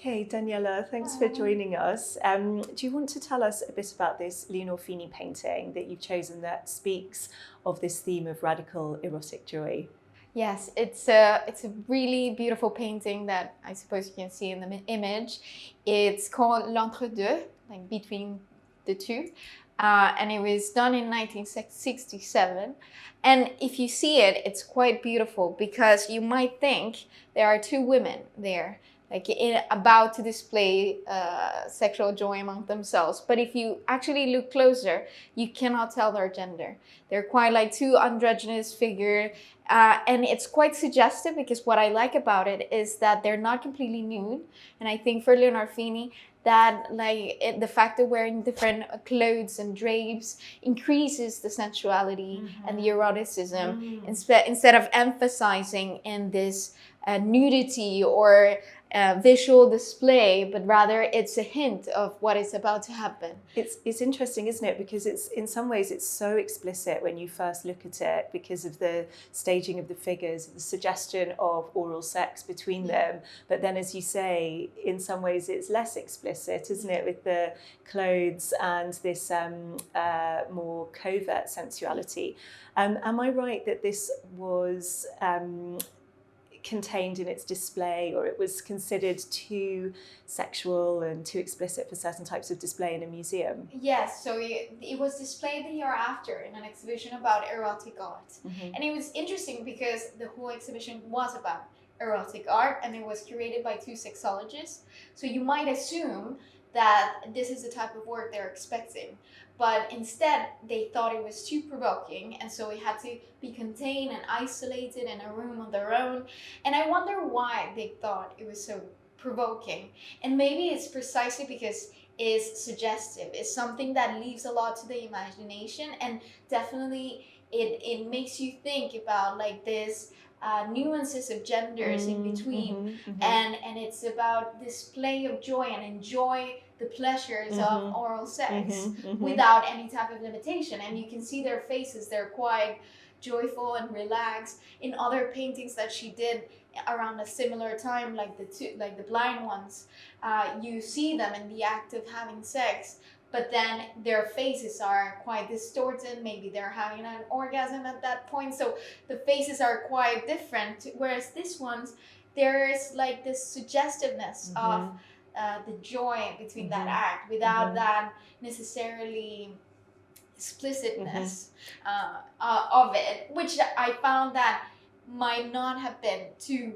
Okay, Daniela, thanks for joining us. Do you want to tell us a bit about this Leonor Fini painting that you've chosen that speaks of this theme of radical erotic joy? Yes, it's a really beautiful painting that I suppose you can see in the image. It's called L'Entre-deux, like between the two. And it was done in 1967. And if you see it, it's quite beautiful because you might think there are two women there, like about to display sexual joy among themselves. But if you actually look closer, you cannot tell their gender. They're quite like two androgynous figures. And it's quite suggestive because what I like about it is that they're not completely nude. And I think for Leonor Fini, that the fact that wearing different clothes and drapes increases the sensuality and the eroticism instead of emphasizing in this nudity or visual display, but rather it's a hint of what is about to happen. It's interesting, isn't it? Because it's in some ways it's so explicit when you first look at it because of the staging of the figures, the suggestion of oral sex between them. But then, as you say, in some ways it's less explicit, isn't it, with the clothes and this more covert sensuality. Am I right that this was contained in its display, or it was considered too sexual and too explicit for certain types of display in a museum? Yes, so it was displayed the year after in an exhibition about erotic art. And it was interesting because the whole exhibition was about erotic art and it was curated by two sexologists. So you might assume that this is the type of work they're expecting. But instead, they thought it was too provoking, and so it had to be contained and isolated in a room of their own. And I wonder why they thought it was so provoking. And maybe it's precisely because it's suggestive. It's something that leaves a lot to the imagination, and definitely it makes you think about like this nuances of genders in between, and it's about display of joy and enjoy the pleasures of oral sex without any type of limitation. And you can see their faces; they're quite joyful and relaxed. In other paintings that she did around a similar time, like the blind ones, you see them in the act of having sex, but then their faces are quite distorted. Maybe they're having an orgasm at that point, so the faces are quite different. Whereas this one's, there's like this suggestiveness of the joy between that act without that necessarily explicitness of it, which I found that might not have been too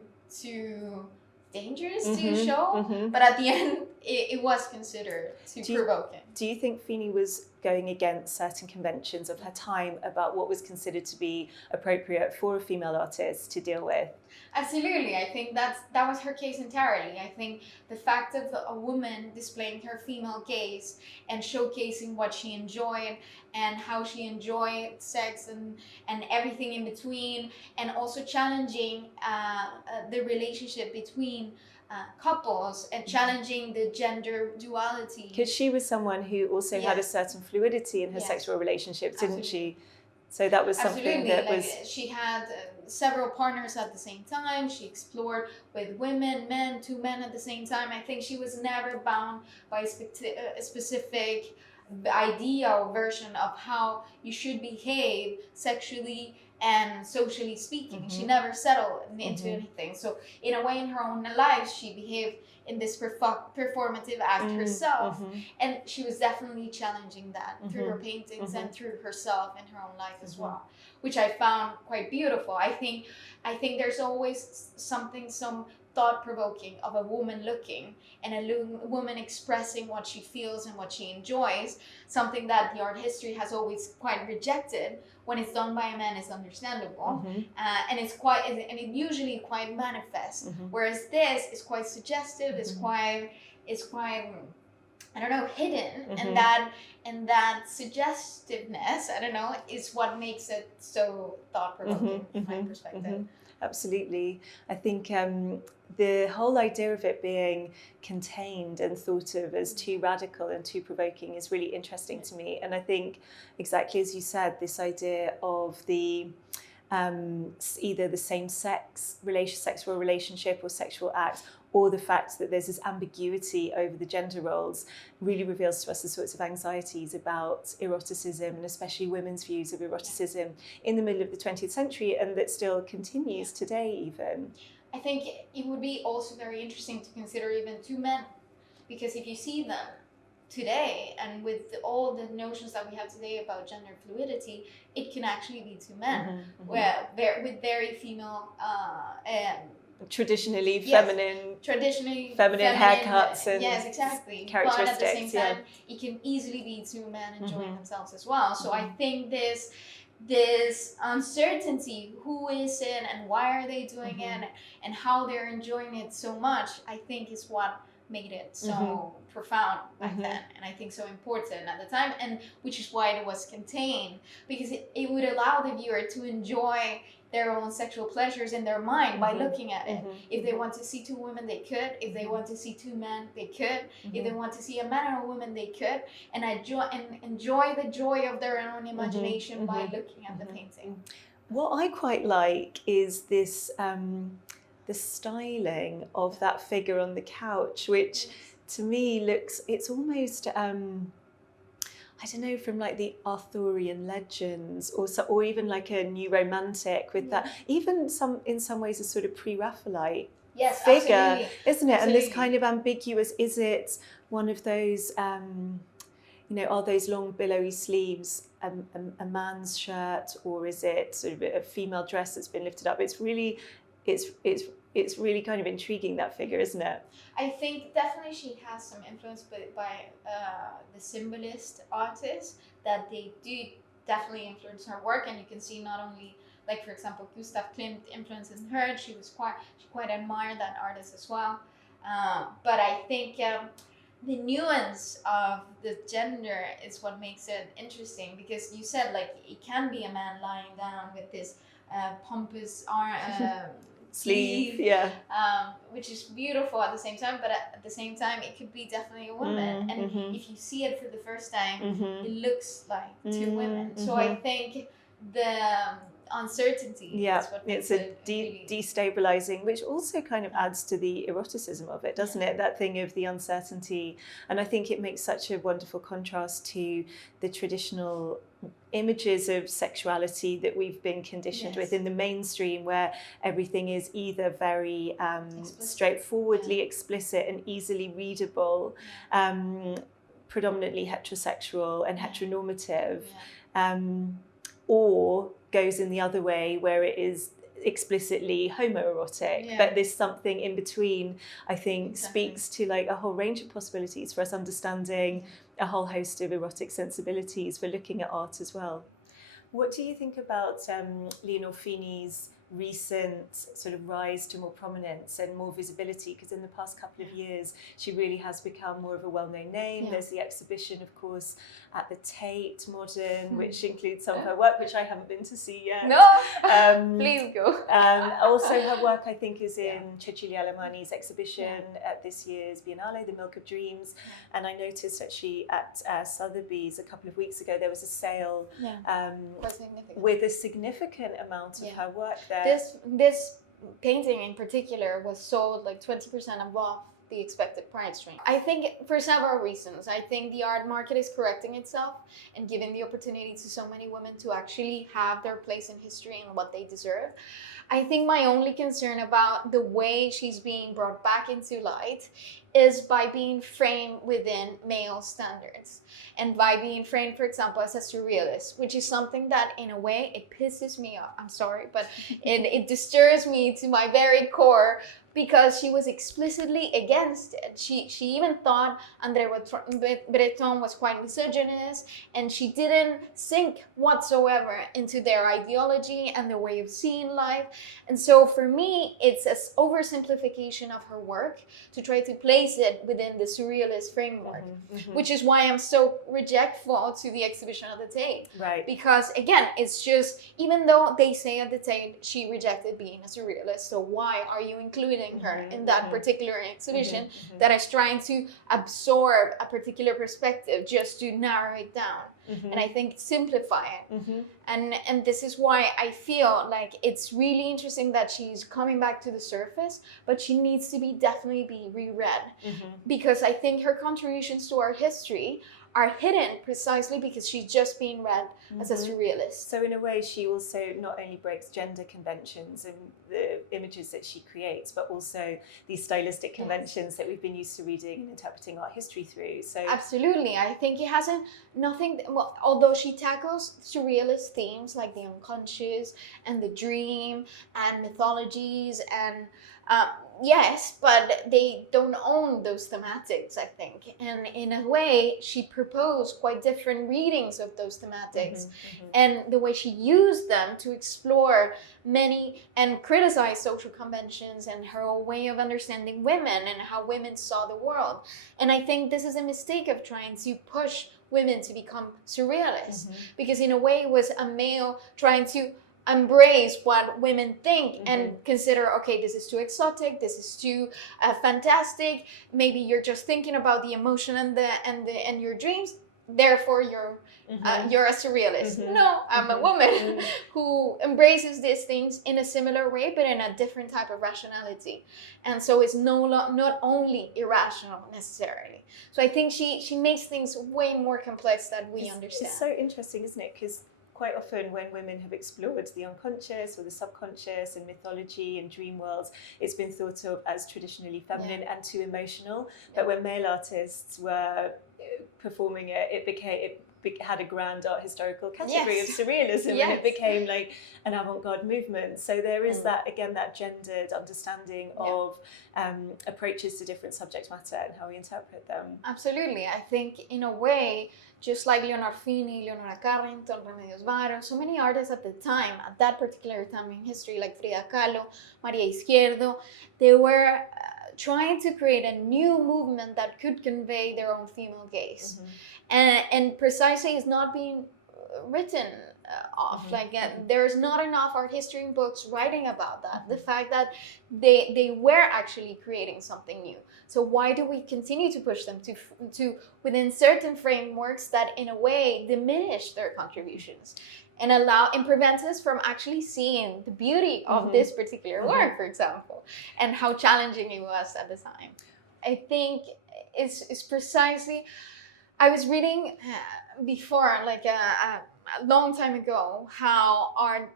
dangerous to show, but at the end it was considered too provoking. Do you think Fini was going against certain conventions of her time about what was considered to be appropriate for a female artist to deal with? Absolutely. I think that was her case entirely. I think the fact of a woman displaying her female gaze and showcasing what she enjoyed and how she enjoyed sex and everything in between, and also challenging the relationship between couples and challenging the gender duality. Because she was someone who also had a certain fluidity in her sexual relationships, didn't she? So that was something that was... She had several partners at the same time. She explored with women, men, two men at the same time. I think she was never bound by a specific idea or version of how you should behave sexually and socially speaking. She never settled into anything. So in a way, in her own life, she behaved in this performative act herself, and she was definitely challenging that through her paintings and through herself in her own life as well, which I found quite beautiful. I think there's always some thought-provoking of a woman looking and a woman expressing what she feels and what she enjoys, something that the art history has always quite rejected. When it's done by a man, it's understandable, and it's usually quite manifest. Whereas this is quite suggestive. It's quite I don't know, hidden, and that suggestiveness, I don't know, is what makes it so thought-provoking from my perspective. Absolutely. I think the whole idea of it being contained and thought of as too radical and too provoking is really interesting to me. And I think, exactly as you said, this idea of the either the same-sex sexual relationship or sexual act, or the fact that there's this ambiguity over the gender roles really reveals to us the sorts of anxieties about eroticism, and especially women's views of eroticism in the middle of the 20th century, and that still continues today even. I think it would be also very interesting to consider even two men, because if you see them today, and with all the notions that we have today about gender fluidity, it can actually be two men, where with very female traditionally feminine haircuts and yes, exactly, characteristics. But at the same time, it can easily be two men enjoying themselves as well. So I think this uncertainty, who is it and why are they doing it and how they're enjoying it so much, I think is what made it so profound back then, and I think so important at the time, and which is why it was contained, because it would allow the viewer to enjoy their own sexual pleasures in their mind by looking at it. If they want to see two women, they could. If they want to see two men, they could. If they want to see a man and a woman, they could. And enjoy the joy of their own imagination by looking at the painting. What I quite like is this the styling of that figure on the couch, which to me looks, it's almost I don't know, from like the Arthurian legends, or even like a new romantic with that, even in some ways a sort of pre-Raphaelite figure, absolutely. isn't it? Absolutely. And this kind of ambiguous, is it one of those, are those long billowy sleeves a man's shirt, or is it sort of a female dress that's been lifted up? It's really kind of intriguing, that figure, isn't it? I think definitely she has some influence by the symbolist artists, that they do definitely influence her work, and you can see not only, like for example, Gustav Klimt influences her. She quite admired that artist as well. But I think the nuance of the gender is what makes it interesting, because you said like it can be a man lying down with this pompous sleeve, which is beautiful at the same time, but at the same time it could be definitely a woman, and if you see it for the first time, it looks like two women. So I think the uncertainty is what makes it really destabilizing, which also kind of adds to the eroticism of it, doesn't it? That thing of the uncertainty. And I think it makes such a wonderful contrast to the traditional images of sexuality that we've been conditioned with in the mainstream, where everything is either very straightforwardly explicit and easily readable, predominantly heterosexual and heteronormative, or goes in the other way where it is explicitly homoerotic, but there's something in between, I think, speaks to like a whole range of possibilities for us understanding a whole host of erotic sensibilities for looking at art as well. What do you think about Leonor Fini's recent sort of rise to more prominence and more visibility? Because in the past couple of years, she really has become more of a well-known name. There's the exhibition, of course, at the Tate Modern, which includes some of her work, which I haven't been to see yet. No, please go. Also, her work, I think, is in Cecilia Alemani's exhibition at this year's Biennale, The Milk of Dreams. And I noticed actually at Sotheby's a couple of weeks ago, there was a sale with a significant amount of her work there. This painting in particular was sold like 20% above the expected price range. I think for several reasons. I think the art market is correcting itself and giving the opportunity to so many women to actually have their place in history and what they deserve. I think my only concern about the way she's being brought back into light is by being framed within male standards, and by being framed, for example, as a surrealist, which is something that in a way it pisses me off. I'm sorry, but it disturbs me to my very core, because she was explicitly against it. She even thought André Breton was quite misogynist, and she didn't sink whatsoever into their ideology and their way of seeing life. And so for me, it's an oversimplification of her work to try to place place it within the surrealist framework, which is why I'm so rejectful to the exhibition at the Tate. Right. Because again, it's just, even though they say at the Tate she rejected being a surrealist, so why are you including her in that particular exhibition that is trying to absorb a particular perspective just to narrow it down? And I think simplify it. And this is why I feel like it's really interesting that she's coming back to the surface, but she needs to definitely be reread, because I think her contributions to art history are hidden precisely because she's just being read as a surrealist. So in a way, she also not only breaks gender conventions and the images that she creates, but also these stylistic conventions that we've been used to reading and interpreting art history through. So absolutely, I think it hasn't nothing. Well, although she tackles surrealist themes like the unconscious and the dream and mythologies and yes, but they don't own those thematics, I think. And in a way, she proposed quite different readings of those thematics, and the way she used them to explore many and criticize social conventions and her own way of understanding women and how women saw the world. And I think this is a mistake of trying to push women to become surrealists, because in a way it was a male trying to embrace what women think and consider, okay, this is too exotic, this is too fantastic, maybe you're just thinking about the emotion and your dreams, therefore you're a surrealist. No, I'm a woman who embraces these things in a similar way, but in a different type of rationality. And so it's not only irrational necessarily. So I think she makes things way more complex than we understand. It's so interesting, isn't it? Because quite often when women have explored the unconscious or the subconscious and mythology and dream worlds, it's been thought of as traditionally feminine and too emotional. But when male artists were performing it, it had a grand art historical category of surrealism, and it became like an avant-garde movement. So there is that, again, that gendered understanding of approaches to different subject matter and how we interpret them. Absolutely. I think in a way, just like Leonor Fini, Leonora Carrington, Remedios Varo, so many artists at the time, at that particular time in history, like Frida Kahlo, Maria Izquierdo, they were trying to create a new movement that could convey their own female gaze. And precisely is not being written off. There's not enough art history books writing about that. The fact that they were actually creating something new. So why do we continue to push them to within certain frameworks that in a way diminish their contributions and prevent us from actually seeing the beauty of this particular work, for example, and how challenging it was at the time? I think it's precisely, I was reading before, like a long time ago, how art,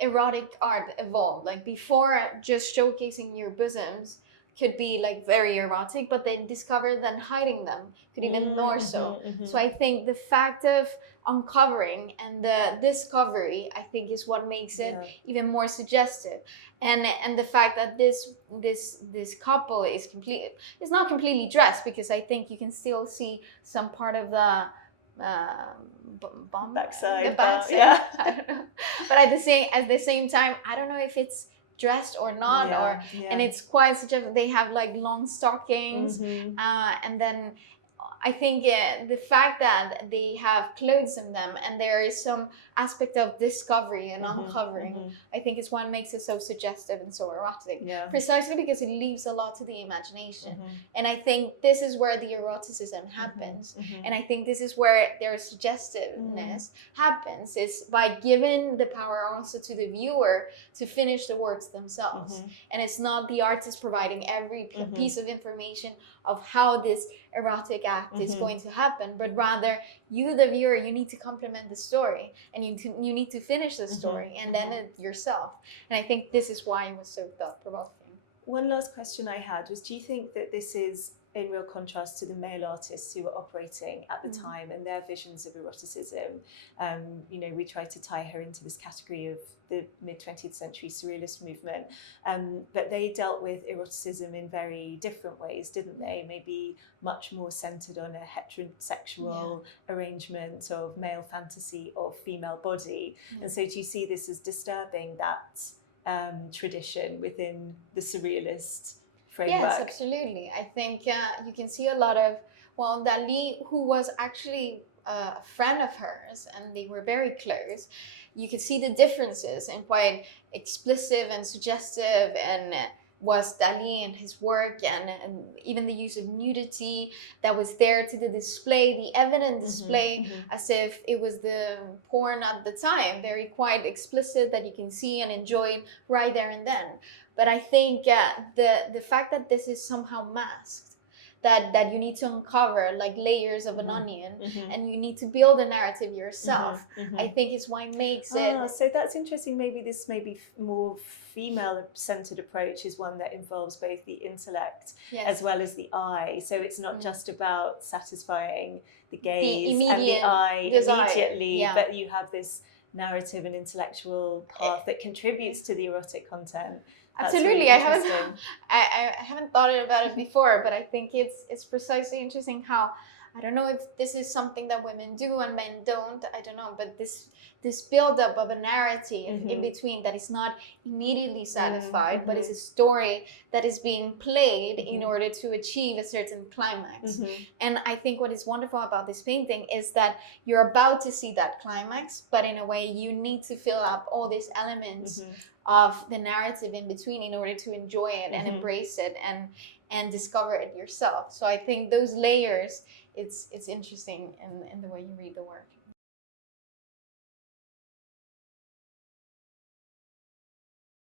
erotic art evolved. Like before, just showcasing your bosoms could be like very erotic, but then discover then hiding them could even more so. So I think the fact of uncovering and the discovery, I think, is what makes it even more suggestive. And the fact that this couple is not completely dressed, because I think you can still see some part of the backside. I don't know. But at the same time, I don't know if it's dressed or not, and it's quite suggestive. They have like long stockings, and then I think the fact that they have clothes in them and there is some aspect of discovery and uncovering, I think is what makes it so suggestive and so erotic. Precisely because it leaves a lot to the imagination. And I think this is where the eroticism happens. And I think this is where their suggestiveness happens, is by giving the power also to the viewer to finish the works themselves. And it's not the artist providing every piece of information of how this erotic act is going to happen, but rather you, the viewer, you need to complement the story, and you need to finish the story and then it yourself. And I think this is why it was so thought-provoking. One last question I had was, do you think that this is in real contrast to the male artists who were operating at the time and their visions of eroticism? We try to tie her into this category of the mid-20th century surrealist movement, but they dealt with eroticism in very different ways, didn't they? Maybe much more centered on a heterosexual arrangement of male fantasy of female body. And so do you see this as disturbing, that tradition within the surrealist framework. Yes, absolutely. I think you can see a lot of, well, Dali, who was actually a friend of hers, and they were very close. You could see the differences and quite explicit and suggestive, and was Dali and his work, and even the use of nudity that was there to the display, the evident display, as if it was the porn at the time, very quite explicit that you can see and enjoy right there and then. But I think the fact that this is somehow masked, that you need to uncover like layers of an onion, and you need to build a narrative yourself, I think is why it makes it. So that's interesting. Maybe this more female-centered approach is one that involves both the intellect as well as the eye. So it's not just about satisfying the gaze and the eye immediately, but you have this narrative and intellectual path that contributes to the erotic content. That's Absolutely, really I haven't thought about it before, but I think it's precisely interesting how, I don't know if this is something that women do and men don't, I don't know, but this build-up of a narrative in between that is not immediately satisfied, but it's a story that is being played in order to achieve a certain climax. And I think what is wonderful about this painting is that you're about to see that climax, but in a way you need to fill up all these elements of the narrative in between in order to enjoy it and embrace it and discover it yourself. So I think those layers, it's interesting in the way you read the work.